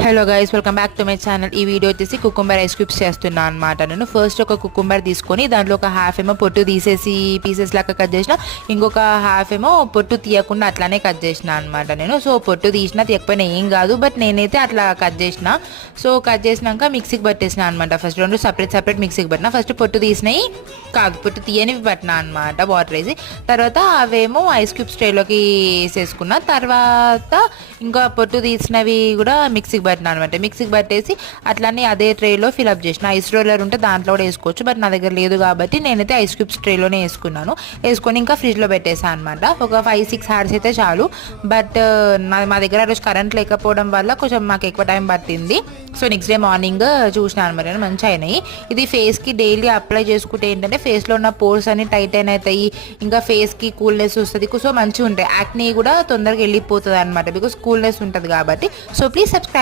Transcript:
Hello guys, welcome back to my channel. ఈ video వచ్చేసి cucumber ice cubes చేస్తున్నా అనమాట. నేను ఫస్ట్ ఒక కుకుంబర్ తీసుకొని దాంట్లో ఒక హాఫ్ ఏమో పొట్టు తీసేసి పీసెస్ లాగా కట్ చేసిన, ఇంకొక హాఫ్ ఏమో పొట్టు తీయకుండా అట్లానే కట్ చేసిన అనమాట నేను. సో పొట్టు తీసినా తీయకపోయినా ఏం కాదు, బట్ నేనైతే అట్లా కట్ చేసిన. సో కట్ చేసినాక మిక్సీకి పట్టేసిన అనమాట. ఫస్ట్ రెండు సపరేట్ మిక్సీకి పట్టిన. ఫస్ట్ పొట్టు తీసినవి కాదు, పొట్టు తీయనివి పట్టిన అనమాట వాటర్ వేసి. తర్వాత అవేమో ఐస్ క్యూబ్స్ ట్రేలోకి వేసేసుకున్న. తర్వాత ఇంకా పొట్టు తీసినవి కూడా మిక్సీకి పట్టిన అనమాట. మిక్సీకి పట్టేసి అట్లానే అదే ట్రేలో ఫిల్అప్ చేసిన. ఐస్ రోలర్ ఉంటే దాంట్లో కూడా వేసుకోవచ్చు, బట్ నా దగ్గర లేదు కాబట్టి నేనైతే ఐస్ క్యూబ్స్ ట్రేలోనే వేసుకున్నాను. వేసుకొని ఇంకా ఫ్రిడ్జ్లో పెట్టేసాను అనమాట. ఒక 5-6 hours అయితే చాలు. బట్ మా దగ్గర ఆ రోజు కరెంట్ లేకపోవడం వల్ల కొంచెం మాకు ఎక్కువ టైం పట్టింది. సో నెక్స్ట్ డే మార్నింగ్ చూసినాను అనమాట, మంచిగా అయినాయి. ఇది ఫేస్కి డైలీ అప్లై చేసుకుంటే ఏంటంటే ఫేస్లో ఉన్న పోర్స్ అన్ని టైట్ అవుతాయి, ఇంకా ఫేస్కి కూల్నెస్ వస్తుంది. సో మంచిగా ఉంటాయి. యాక్నీ కూడా తొందరగా వెళ్ళిపోతుంది అనమాట, బికాస్ కూల్నెస్ ఉంటుంది కాబట్టి. So please subscribe.